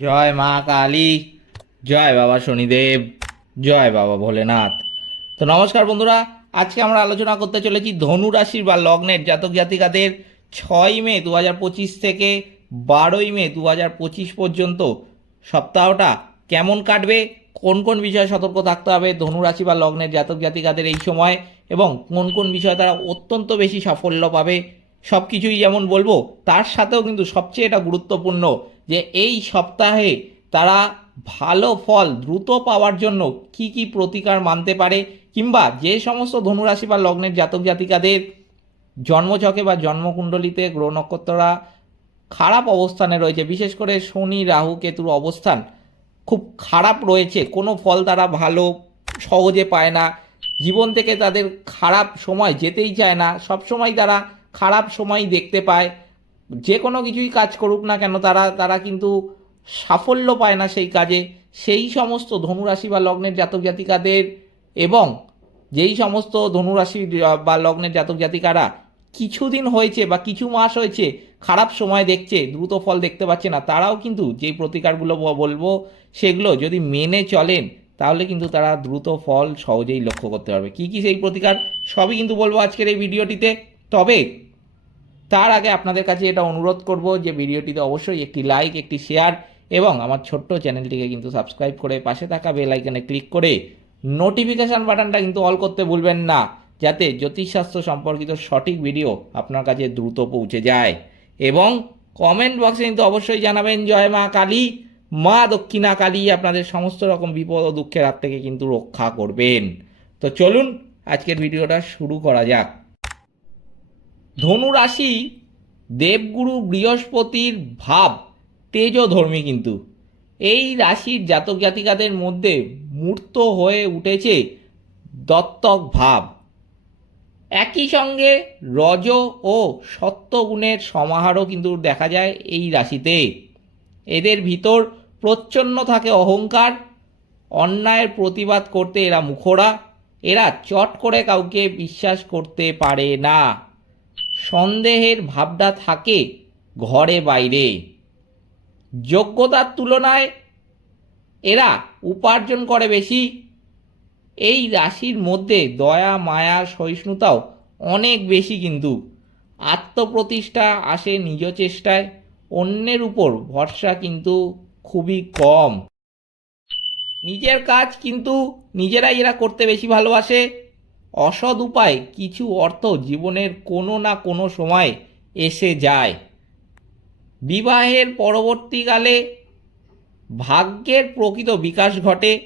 জয় মা কালী। জয় বাবা শনিদেব। জয় বাবা ভোলেনাথ। তো নমস্কার বন্ধুরা, আজকে আমরা আলোচনা করতে চলেছি ধনু রাশির বা লগ্নের জাতক জাতিকাদের ছয় মে দু হাজার পঁচিশ থেকে বারোই মে দু হাজার পঁচিশ পর্যন্ত সপ্তাহটা কেমন কাটবে, কোন কোন বিষয়ে সতর্ক থাকতে হবে, ধনু রাশি বা লগ্নের জাতক জাতিকাদের এই সময়, এবং কোন কোন বিষয়ে তারা অত্যন্ত বেশি সাফল্য পাবে সব কিছুই যেমন বলব, তার সাথেও কিন্তু সবচেয়ে এটা গুরুত্বপূর্ণ যে এই সপ্তাহে তারা ভালো ফল দ্রুত পাওয়ার জন্য কি কি প্রতিকার মানতে পারে কিংবা যে সমস্ত ধনুরাশি বা লগ্নের জাতক জাতিকাদের জন্মছকে বা জন্মকুণ্ডলিতে গ্রহ নক্ষত্ররা খারাপ অবস্থানে রয়েছে, বিশেষ করে শনি, রাহু, কেতুর অবস্থান খুব খারাপ রয়েছে, কোনো ফল তারা ভালো সহজে পায় না, জীবন থেকে তাদের খারাপ সময় যেতেই চায় না সব সময় তারা খারাপ সময় দেখতে পায়। যে কোনো কিছুই কাজ করুক না কেন, তারা তারা কিন্তু সাফল্য পায় না সেই কাজে। সেই সমস্ত ধনুরাশি বা লগ্নের জাতক জাতিকাদের এবং যেই সমস্ত ধনুরাশি বা লগ্নের জাতক জাতিকারা কিছুদিন হয়েছে বা কিছু মাস হয়েছে খারাপ সময় দেখছে, দ্রুত ফল দেখতে পাচ্ছে না, তারাও কিন্তু যেই প্রতিকারগুলো বলব সেগুলো যদি মেনে চলেন, তাহলে কিন্তু তারা দ্রুত ফল সহজেই লক্ষ্য করতে পারবে। কি কি সেই প্রতিকার? সবই কিন্তু বলব আজকের এই ভিডিওটিতে। তবে তার আগে আপনাদের কাছে এটা অনুরোধ করব যে ভিডিওটিতে অবশ্যই একটি লাইক একটি শেয়ার এবং আমার ছোট্ট চ্যানেলটিকে কিন্তু সাবস্ক্রাইব করে পাশে থাকা বেল আইকনে ক্লিক করে নোটিফিকেশান বাটনটা কিন্তু অল করতে ভুলবেন না, যাতে জ্যোতিষশাস্ত্র সম্পর্কিত সঠিক ভিডিও আপনার কাছে দ্রুত পৌঁছে যায়। এবং কমেন্ট বক্সে কিন্তু অবশ্যই জানাবেন, জয় মা কালী। মা দক্ষিণা কালী আপনাদের সমস্ত রকম বিপদ ও দুঃখের হাত থেকে কিন্তু রক্ষা করবেন। তো চলুন, আজকের ভিডিওটা শুরু করা যাক। ধনু রাশি দেবগুরু বৃহস্পতির ভাব, তেজধর্মী কিন্তু। এই রাশির জাতক জাতিকাদের মধ্যে মূর্ত হয়ে উঠেছে দত্তক ভাব। একই সঙ্গে রজ ও সত্যগুণের সমাহারও কিন্তু দেখা যায় এই রাশিতে। এদের ভিতর প্রচ্ছন্ন থাকে অহংকার, অন্যায়ের প্রতিবাদ করতে এরা মুখরা এরা চট করে কাউকে বিশ্বাস করতে পারে না। সন্দেহের ভাবটা থাকে ঘরে বাইরে। যোগ্যতার তুলনায় এরা উপার্জন করে বেশি। এই রাশির মধ্যে দয়া, মায়া, সহিষ্ণুতাও অনেক বেশি কিন্তু। আত্মপ্রতিষ্ঠা আসে নিজ চেষ্টায়, অন্যের উপর ভরসা কিন্তু খুবই কম। নিজের কাজ কিন্তু নিজেরাই এরা করতে বেশি ভালোবাসে। অসৎ উপায় কিছু অর্থ জীবনের কোনো না কোনো সময় এসে যায়। বিবাহের পরবর্তীকালে ভাগ্যের প্রকৃত বিকাশ ঘটে।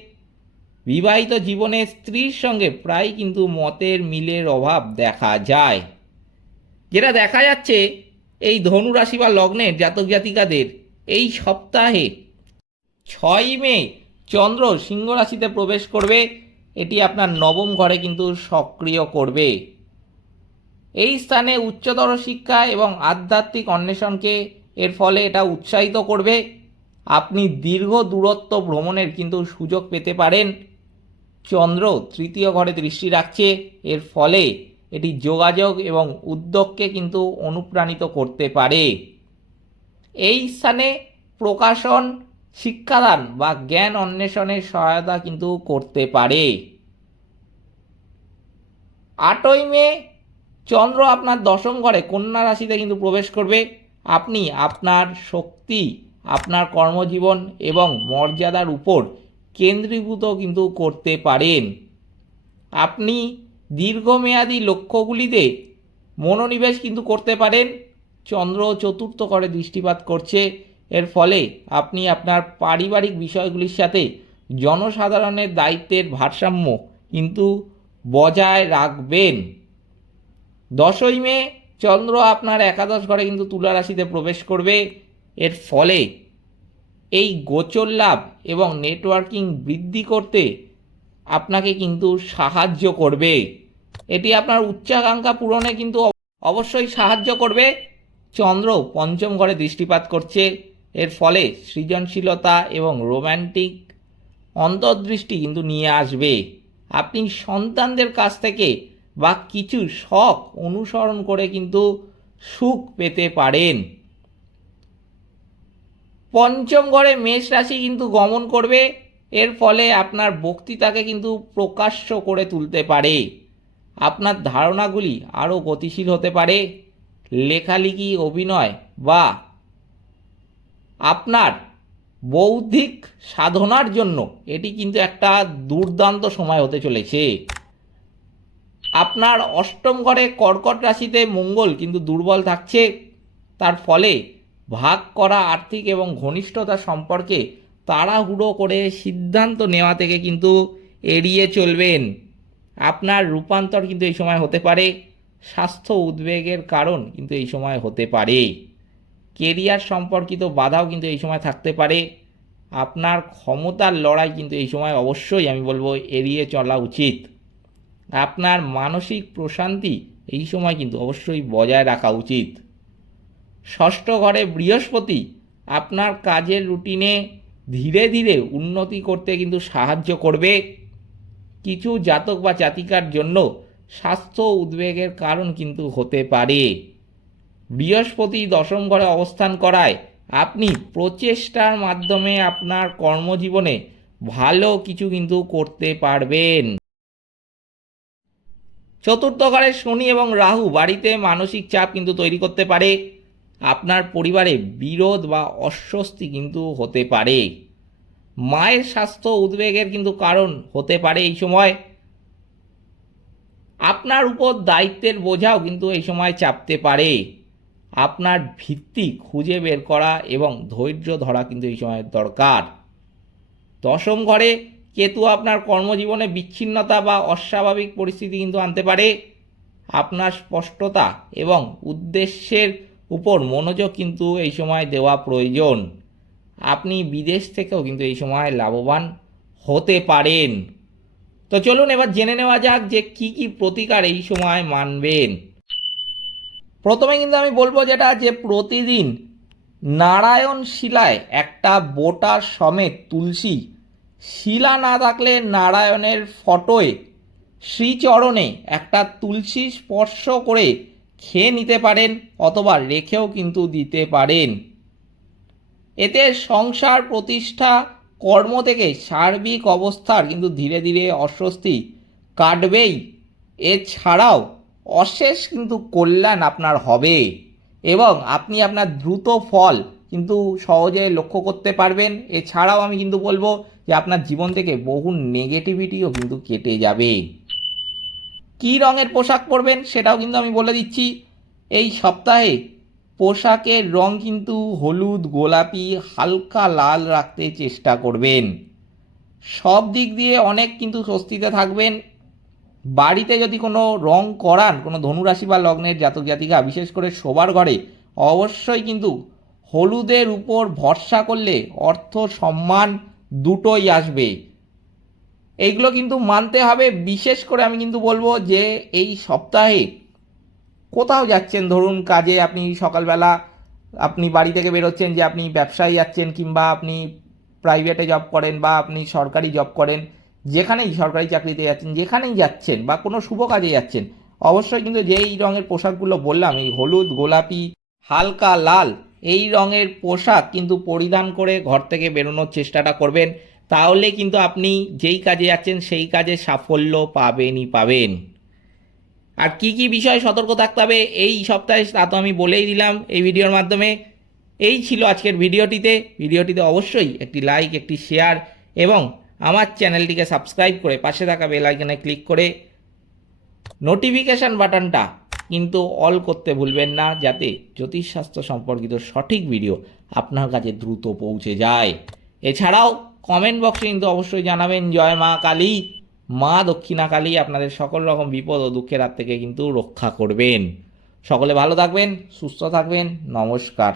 বিবাহিত জীবনে স্ত্রীর সঙ্গে প্রায় কিন্তু মতের মিলের অভাব দেখা যায়। যেটা দেখা যাচ্ছে, এই ধনুরাশি বা লগ্নের জাতক জাতিকাদের এই সপ্তাহে ছয় মে চন্দ্র সিংহ রাশিতে প্রবেশ করবে। এটি আপনার নবম ঘরে কিন্তু সক্রিয় করবে। এই স্থানে উচ্চতর শিক্ষা এবং আধ্যাত্মিক অন্বেষণকে এর ফলে এটা উৎসাহিত করবে। আপনি দীর্ঘ দূরত্ব ভ্রমণের কিন্তু সুযোগ পেতে পারেন। চন্দ্র তৃতীয় ঘরে দৃষ্টি রাখছে, এর ফলে এটি যোগাযোগ এবং উদ্যোগকে কিন্তু অনুপ্রাণিত করতে পারে। এই স্থানে প্রকাশন শিক্ষাদান বা জ্ঞান অন্বেষণের সহায়তা কিন্তু করতে পারে। আটই মে, চন্দ্র আপনার দশম ঘরে কন্যা রাশিতে কিন্তু প্রবেশ করবে। আপনি আপনার শক্তি, আপনার কর্মজীবন এবং মর্যাদার উপর কেন্দ্রীভূত কিন্তু করতে পারেন। আপনি দীর্ঘমেয়াদী লক্ষ্যগুলিতে মনোনিবেশ কিন্তু করতে পারেন। চন্দ্র চতুর্থ করে দৃষ্টিপাত করছে। এর ফলে আপনি আপনার পারিবারিক বিষয়গুলির সাথে জনসাধারণের দায়িত্বের ভারসাম্য কিন্তু বজায় রাখবেন। দশই মে চন্দ্র আপনার একাদশ ঘরে কিন্তু তুলা রাশিতে প্রবেশ করবে। এর ফলে এই গোচর লাভ এবং নেটওয়ার্কিং বৃদ্ধি করতে আপনাকে কিন্তু সাহায্য করবে। এটি আপনার উচ্চাকাঙ্ক্ষা পূরণে কিন্তু অবশ্যই সাহায্য করবে। চন্দ্র পঞ্চম ঘরে দৃষ্টিপাত করছে। এর ফলে সৃজনশীলতা এবং রোম্যান্টিক অন্তর্দৃষ্টি কিন্তু নিয়ে আসবে। আপনি সন্তানদের কাছ থেকে বা কিছু শখ অনুসরণ করে কিন্তু সুখ পেতে পারেন। পঞ্চম ঘরে মেষ রাশি কিন্তু গমন করবে। এর ফলে আপনার বক্তৃতাকে কিন্তু প্রকাশ্য করে তুলতে পারে। আপনার ধারণাগুলি আরও গতিশীল হতে পারে। লেখালেখি, অভিনয় বা আপনার বৌদ্ধিক সাধনার জন্য এটি কিন্তু একটা দুর্দান্ত সময় হতে চলেছে। আপনার অষ্টম ঘরে কর্কট রাশিতে মঙ্গল কিন্তু দুর্বল থাকছে। তার ফলে ভাগ করা আর্থিক এবং ঘনিষ্ঠতা সম্পর্কে তাড়াহুড়ো করে সিদ্ধান্ত নেওয়া থেকে কিন্তু এড়িয়ে চলবেন। আপনার রূপান্তর কিন্তু এই সময় হতে পারে। স্বাস্থ্য উদ্বেগের কারণ কিন্তু এই সময় হতে পারে। কেরিয়ার সম্পর্কিত বাধাও কিন্তু এই সময় থাকতে পারে। আপনার ক্ষমতার লড়াই কিন্তু এই সময় অবশ্যই আমি বলব এড়িয়ে চলা উচিত। আপনার মানসিক প্রশান্তি এই সময় কিন্তু অবশ্যই বজায় রাখা উচিত। ষষ্ঠ ঘরে বৃহস্পতি, আপনার কাজের রুটিনে ধীরে ধীরে উন্নতি করতে কিন্তু সাহায্য করবে। কিছু জাতক বা জাতিকার জন্য স্বাস্থ্য উদ্বেগের কারণ কিন্তু হতে পারে। বৃহস্পতি দশম ঘরে অবস্থান করায় আপনি প্রচেষ্টার মাধ্যমে আপনার কর্মজীবনে ভালো কিছু কিন্তু করতে পারবেন। চতুর্থ ঘরে শনি এবং রাহু বাড়িতে মানসিক চাপ কিন্তু তৈরি করতে পারে। আপনার পরিবারে বিরোধ বা অস্বস্তি কিন্তু হতে পারে। মায়ের স্বাস্থ্য উদ্বেগের কিন্তু কারণ হতে পারে এই সময়। আপনার উপর দায়িত্বের বোঝাও কিন্তু এই সময় চাপতে পারে। আপনার ভিত্তি খুঁজে বের করা এবং ধৈর্য ধরা কিন্তু এই সময় দরকার। দশম ঘরে কেতু আপনার কর্মজীবনে বিচ্ছিন্নতা বা অস্বাভাবিক পরিস্থিতি কিন্তু আনতে পারে। আপনার স্পষ্টতা এবং উদ্দেশ্যের উপর মনোযোগ কিন্তু এই সময় দেওয়া প্রয়োজন। আপনি বিদেশ থেকেও কিন্তু এই সময় লাভবান হতে পারেন। তো চলুন এবার জেনে নেওয়া যাক যে কি কি প্রতিকার এই সময় মানবেন। প্রথমে কিন্তু আমি বলব যেটা যে প্রতিদিন নারায়ণ শিলায় একটা বোটা সমেত তুলসী শিলা না থাকলে নারায়ণের ফটোয় শ্রীচরণে একটা তুলসী স্পর্শ করে খেয়ে নিতে পারেন অথবা রেখেও কিন্তু দিতে পারেন। এতে সংসার প্রতিষ্ঠা, কর্ম থেকে সার্বিক অবস্থার কিন্তু ধীরে ধীরে অস্বস্তি কাটবেই। এছাড়াও অশেষ কিন্তু কল্যাণ আপনার হবে এবং আপনি আপনার দ্রুত ফল কিন্তু সহজে লক্ষ্য করতে পারবেন। এছাড়াও আমি কিন্তু বলব যে আপনার জীবন থেকে বহু নেগেটিভিটিও কিন্তু কেটে যাবে। কী রঙের পোশাক পরবেন সেটাও কিন্তু আমি বলে দিচ্ছি। এই সপ্তাহে পোশাকের রং কিন্তু হলুদ, গোলাপি, হালকা লাল রাখতে চেষ্টা করবেন। সব দিক দিয়ে অনেক কিন্তু স্বস্তিতে থাকবেন। বাড়িতে যদি কোনো রং করান, কোনো ধনুরাশি বা লগ্নের জাতক জাতিকা, বিশেষ করে শোবার ঘরে, অবশ্যই কিন্তু হলুদের উপর ভরসা করলে অর্থ সম্মান দুটোই আসবে। এইগুলো কিন্তু মানতে হবে। বিশেষ করে আমি কিন্তু বলব যে এই সপ্তাহে কোথাও যাচ্ছেন, ধরুন কাজে আপনি সকালবেলা আপনি বাড়ি থেকে বেরোচ্ছেন যে আপনি ব্যবসায় যাচ্ছেন কিংবা আপনি প্রাইভেটে জব করেন বা আপনি সরকারি জব করেন যেখানেই সরকারি চাকরিতে যাচ্ছেন, যেখানেই যাচ্ছেন বা কোনো শুভ কাজে যাচ্ছেন, অবশ্যই কিন্তু যেই রঙের পোশাকগুলো বললাম, এই হলুদ, গোলাপি, হালকা লাল, এই রঙের পোশাক কিন্তু পরিধান করে ঘর থেকে বেরোনোর চেষ্টাটা করবেন। তাহলে কিন্তু আপনি যেই কাজে যাচ্ছেন, সেই কাজে সাফল্য পাবেনই পাবেন। আর কি কি বিষয়ে সতর্ক থাকতে হবে, এই সপ্তাহে তা তো আমি বলেই দিলাম এই ভিডিওর মাধ্যমে। এই ছিল আজকের ভিডিওটিতে। ভিডিওটিতে অবশ্যই একটি লাইক একটি শেয়ার এবং আমার চ্যানেলটিকে সাবস্ক্রাইব করে পাশে থাকা বেল আইকনে ক্লিক করে নোটিফিকেশান বাটনটা কিন্তু অল করতে ভুলবেন না যাতে জ্যোতিষশাস্ত্র সম্পর্কিত সঠিক ভিডিও আপনার কাছে দ্রুত পৌঁছে যায়। এছাড়াও কমেন্ট বক্সে কিন্তু অবশ্যই জানাবেন, জয় মা কালী। মা দক্ষিণা কালী আপনাদের সকল রকম বিপদ ও দুঃখের হাত থেকে কিন্তু রক্ষা করবেন। সকলে ভালো থাকবেন, সুস্থ থাকবেন, নমস্কার।